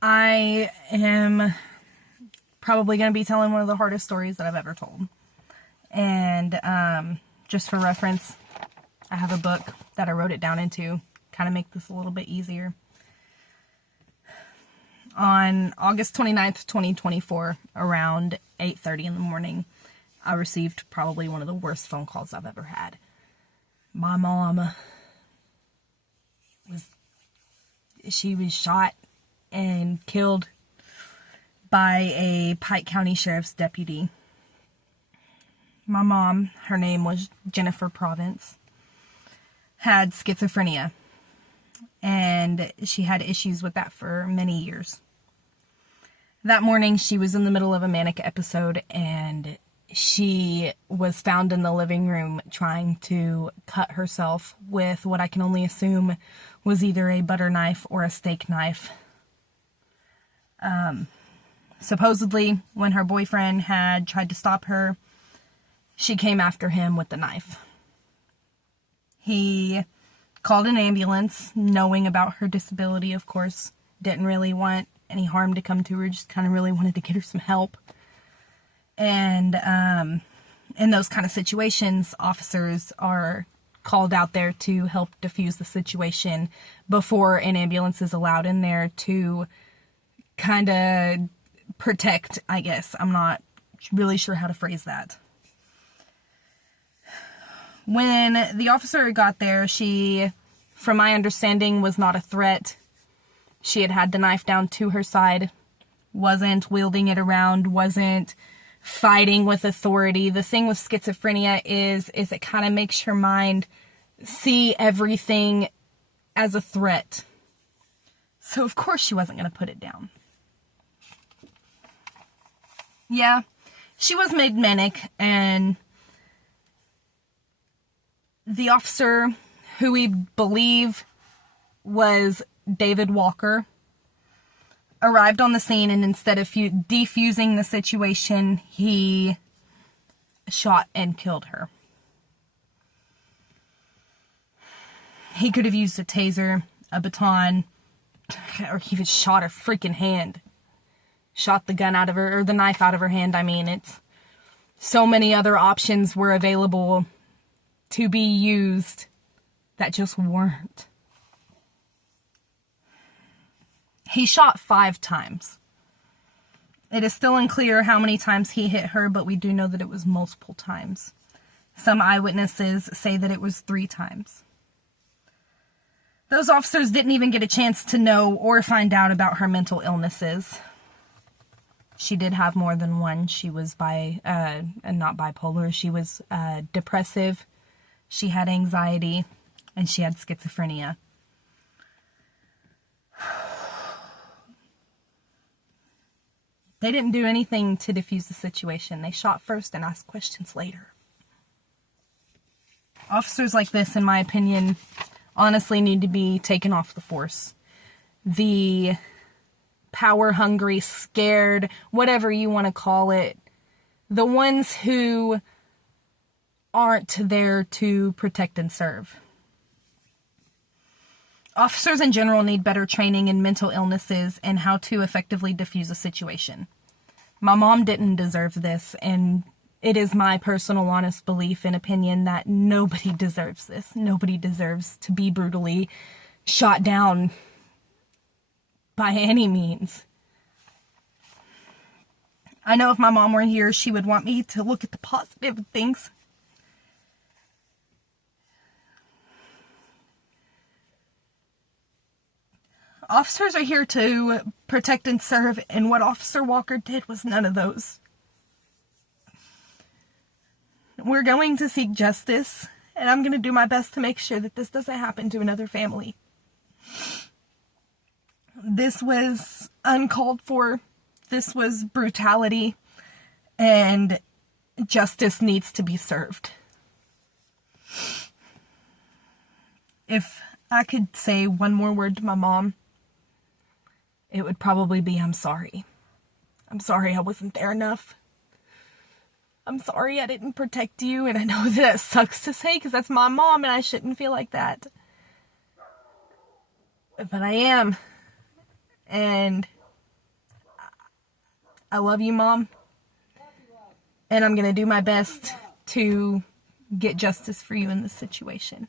I am probably going to be telling one of the hardest stories that I've ever told. And just for reference, I have a book that I wrote it down into, kind of make this a little bit easier. On August 29th, 2024, around 8:30 in the morning, I received probably one of the worst phone calls I've ever had. My mom was shot and killed by a Pike County Sheriff's deputy. My mom, her name was Jennifer Province, had schizophrenia, and she had issues with that for many years. That morning, she was in the middle of a manic episode, and she was found in the living room trying to cut herself with what I can only assume was either a butter knife or a steak knife. Supposedly, when her boyfriend had tried to stop her, she came after him with the knife. He called an ambulance, knowing about her disability, of course. Didn't really want any harm to come to her, just kind of really wanted to get her some help. And in those kind of situations, officers are called out there to help defuse the situation before an ambulance is allowed in there to kind of protect, I guess. I'm not really sure how to phrase that. When the officer got there, she, from my understanding, was not a threat. She had had the knife down to her side, wasn't wielding it around, wasn't fighting with authority. The thing with schizophrenia is it kind of makes your mind see everything as a threat. So of course she wasn't going to put it down. Yeah, she was made manic, and the officer, who we believe was David Walker, arrived on the scene, and instead of defusing the situation, he shot and killed her. He could have used a taser, a baton, or even shot her freaking hand. Shot the gun out of her, or the knife out of her hand. I mean, it's so many other options were available to be used that just weren't. He shot 5 times. It is still unclear how many times he hit her, but we do know that it was multiple times. Some eyewitnesses say that it was 3 times. Those officers didn't even get a chance to know or find out about her mental illnesses. She did have more than one. She was not bipolar. She was depressive. She had anxiety, and she had schizophrenia. They didn't do anything to defuse the situation. They shot first and asked questions later. Officers like this, in my opinion, honestly need to be taken off the force. The power-hungry, scared, whatever you want to call it, the ones who aren't there to protect and serve. Officers in general need better training in mental illnesses and how to effectively diffuse a situation. My mom didn't deserve this, and it is my personal honest belief and opinion that nobody deserves this. Nobody deserves to be brutally shot down by any means. I know if my mom were here, she would want me to look at the positive things. Officers are here to protect and serve, and what Officer Walker did was none of those. We're going to seek justice, and I'm going to do my best to make sure that this doesn't happen to another family. This was uncalled for. This was brutality, and justice needs to be served. If I could say one more word to my mom, it would probably be, I'm sorry. I'm sorry I wasn't there enough. I'm sorry I didn't protect you, and I know that sucks to say because that's my mom and I shouldn't feel like that. But I am. And I love you, Mom. And I'm going to do my best to get justice for you in this situation.